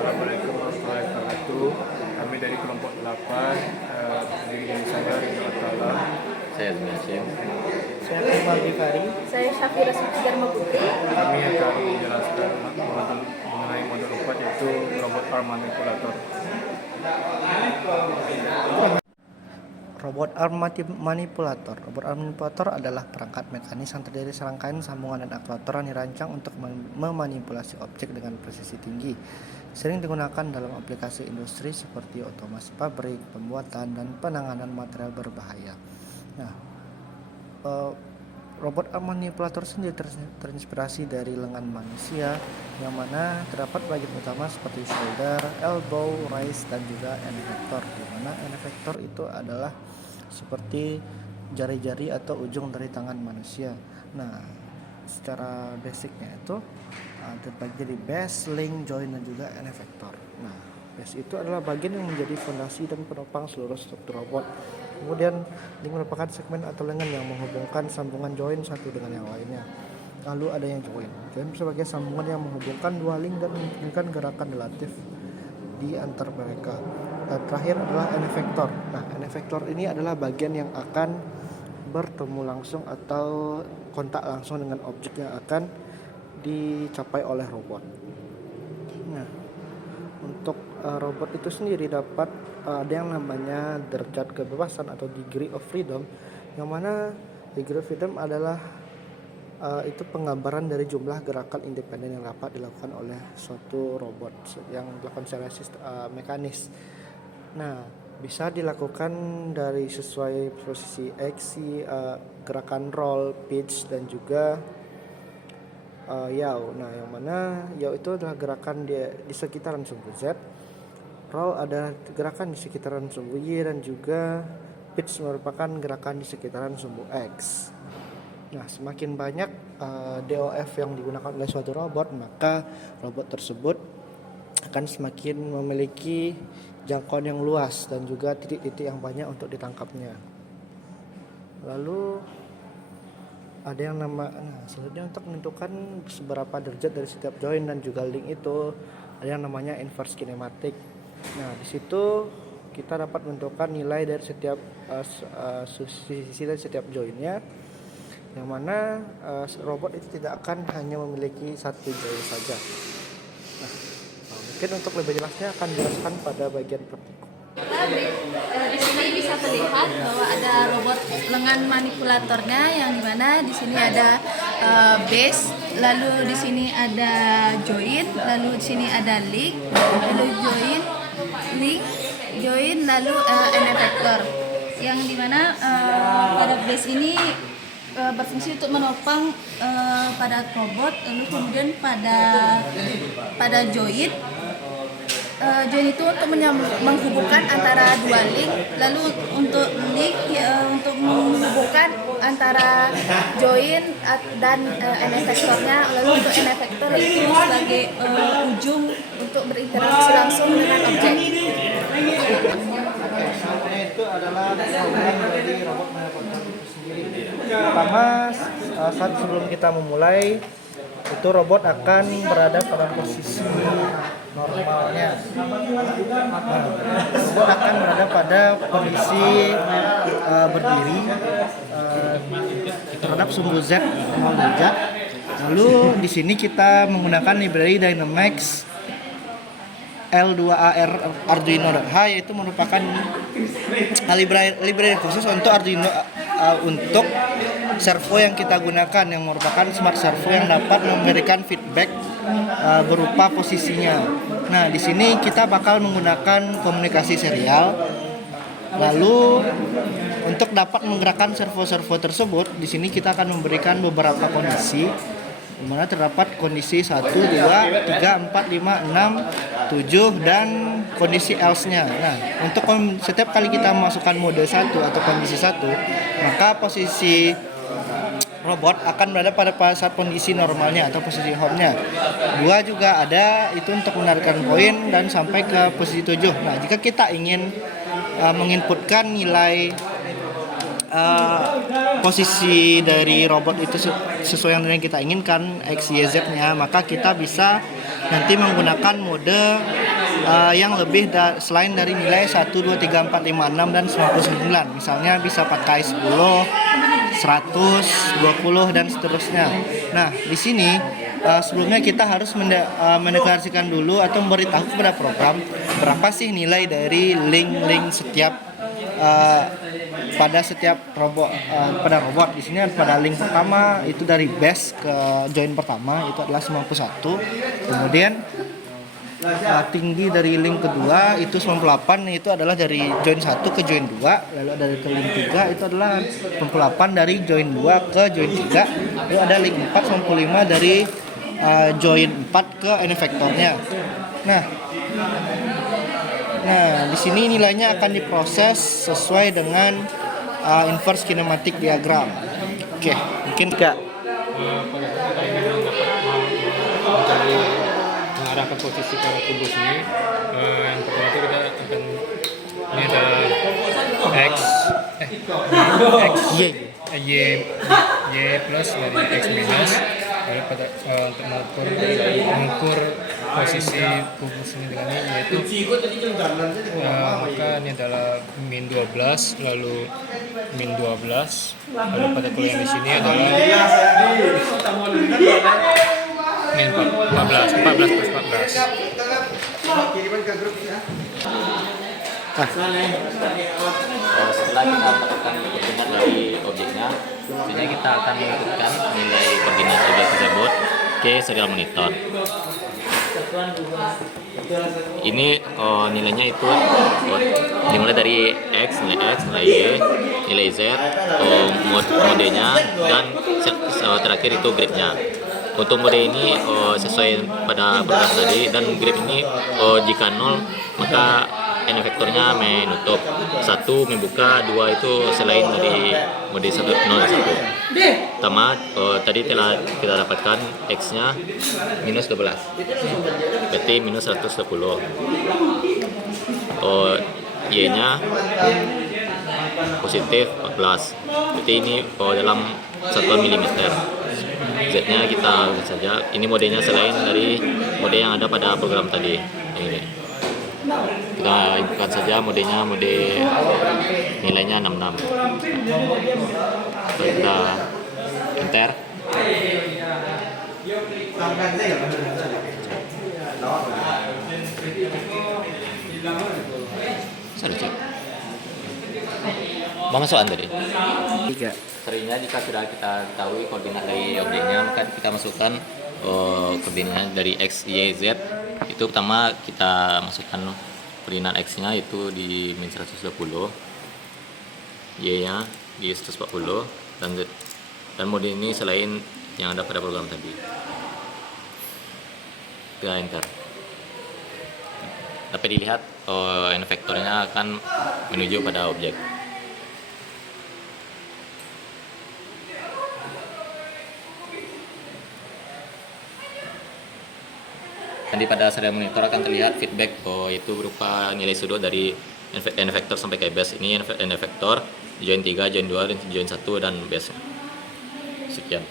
Assalamualaikum warahmatullahi wabarakatuh. Kami dari kelompok 8, dari saya Ridho Atala. Saya Azmi. Saya Kemal Bifari. Saya Syafira Dharma Putri. Kami akan menjelaskan mengenai modul 4 yaitu robot arm manipulator. Robot arm manipulator. Robot arm manipulator adalah perangkat mekanis yang terdiri serangkaian sambungan dan aktuator yang dirancang untuk memanipulasi objek dengan presisi tinggi. Sering digunakan dalam aplikasi industri seperti otomasi pabrik, pembuatan, dan penanganan material berbahaya. Nah, robot arm manipulator sendiri terinspirasi dari lengan manusia, yang mana terdapat bagian utama seperti shoulder, elbow, wrist, dan juga end effector, di mana end effector itu adalah seperti jari-jari atau ujung dari tangan manusia. Nah, secara basicnya itu terbagi jadi base, link, joint, dan juga end effector. Nah, base itu adalah bagian yang menjadi fondasi dan penopang seluruh struktur robot. Kemudian link merupakan segmen atau lengan yang menghubungkan sambungan joint satu dengan yang lainnya. Lalu ada yang joint. Joint sebagai sambungan yang menghubungkan dua link dan memungkinkan gerakan relatif di antar mereka. Dan terakhir adalah end effector. Nah, end effector ini adalah bagian yang akan bertemu langsung atau kontak langsung dengan objek yang akan dicapai oleh robot. Nah, untuk robot itu sendiri dapat ada yang namanya derajat kebebasan atau degree of freedom, yang mana degree of freedom adalah itu penggambaran dari jumlah gerakan independen yang dapat dilakukan oleh suatu robot yang dilakukan secara mekanis. Nah, bisa dilakukan dari sesuai posisi X, gerakan roll, pitch, dan juga yaw. Nah, yang mana yaw itu adalah gerakan di sekitaran sumbu Z, roll adalah gerakan di sekitaran sumbu Y, dan juga pitch merupakan gerakan di sekitaran sumbu X. Nah, semakin banyak DOF yang digunakan oleh suatu robot, maka robot tersebut akan semakin memiliki jangkauan yang luas dan juga titik-titik yang banyak untuk ditangkapnya. Lalu ada yang selanjutnya untuk menentukan seberapa derajat dari setiap joint dan juga link itu ada yang namanya inverse kinematic. Nah, di situ kita dapat menentukan nilai dari setiap sisi dari setiap jointnya, yang mana robot itu tidak akan hanya memiliki satu joint saja. Nah, mungkin untuk lebih jelasnya akan dijelaskan pada bagian praktikum. Di sini bisa terlihat bahwa ada robot lengan manipulatornya, yang dimana di sini ada base, lalu di sini ada joint, lalu di sini ada link, lalu joint, link, joint, lalu end effector, yang dimana pada base ini berfungsi untuk menopang pada robot, lalu kemudian pada joint. Joint itu untuk menghubungkan antara dua link, lalu untuk link untuk menghubungkan antara joint dan end effectornya, lalu untuk end effector itu sebagai ujung untuk berinteraksi langsung dengan objek. Itu adalah program dari robot manipulator itu sendiri. Pertama, saat sebelum kita memulai, itu robot akan berada pada posisi normalnya. Nah, robot akan berada pada kondisi berdiri terhadap sumbu Z 0 derajat. Lalu di sini kita menggunakan library Dynamax L2AR Arduino.H, yaitu merupakan library khusus untuk Arduino untuk servo yang kita gunakan, yang merupakan smart servo yang dapat memberikan feedback berupa posisinya. Nah, di sini kita bakal menggunakan komunikasi serial. Lalu untuk dapat menggerakkan servo-servo tersebut, di sini kita akan memberikan beberapa kondisi, di mana terdapat kondisi 1, 2, 3, 4, 5, 6, 7 dan kondisi else-nya. Nah, untuk setiap kali kita masukkan mode 1 atau kondisi 1, maka posisi robot akan berada pada saat kondisi normalnya atau posisi home-nya. 2 juga ada itu untuk menarikan poin dan sampai ke posisi 7. Nah, jika kita ingin menginputkan nilai posisi dari robot itu sesuai yang kita inginkan X, Y, Z-nya, maka kita bisa nanti menggunakan mode yang lebih selain dari nilai 1, 2, 3, 4, 5, 6 dan 99. Misalnya bisa pakai 10, 100, 20 dan seterusnya. Nah, di sini sebelumnya kita harus mendeklarasikan dulu atau memberitahu kepada program berapa sih nilai dari link-link setiap pada setiap pada robot. Di sini pada link pertama itu dari base ke join pertama itu adalah 91. Kemudian tinggi dari link kedua itu 98, itu adalah dari join 1 ke join 2. Lalu dari ke link 3 itu adalah 98 dari join 2 ke join 3. Lalu ada link 4 95 dari join 4 ke n vektornya. Nah, di sini nilainya akan diproses sesuai dengan inverse kinematic diagram. Oke, mungkin Kak. Pada saat kita ingin mencari mengarahkan posisi para kubus ini, yang pertama itu kita akan ini ada y plus dari x minus, lalu pada untuk mengukur posisi kubus ini dengan ini yaitu maka ini adalah min 12 lalu min 12, lalu pada kalau yang di sini adalah min 14 plus 14. Setelah kita mendapatkan koordinat dari objeknya, biasanya kita akan menentukan nilai koordinat objek tersebut ke serial monitor. Ini nilainya itu dimulai dari nilai x, nilai y, nilai z, modenya, dan terakhir itu grade-nya. Untuk mode ini sesuai pada program tadi, dan grade ini jika 0 maka n vektornya menutup, 1 membuka, 2 itu selain dari mode 1, 0 dan 1. Pertama tadi telah kita dapatkan x nya minus 12, berarti minus 110. Y nya positif 14, berarti ini dalam satuan milimeter. Z nya kita lihat saja, ini modenya selain dari mode yang ada pada program tadi. Ini kita inputkan saja modenya, mode nilainya 66. Kita enter. Sorry, cek. Bang soal tadi. 3. Seringnya jika sudah kita ketahui koordinat dari objeknya, maka kita masukkan koordinat dari x, y, z. Itu pertama kita masukkan koordinat x-nya itu di min 120, y-nya di 140, dan z. Dan mode ini selain yang ada pada program tadi. Kita enter. Dapat dilihat n vektornya akan menuju pada objek. Nanti pada serial monitor akan terlihat feedback itu berupa nilai sudut dari n vektor sampai ke base. Ini n vektor, join 3, join 2, dan join 1 dan base. Sekian.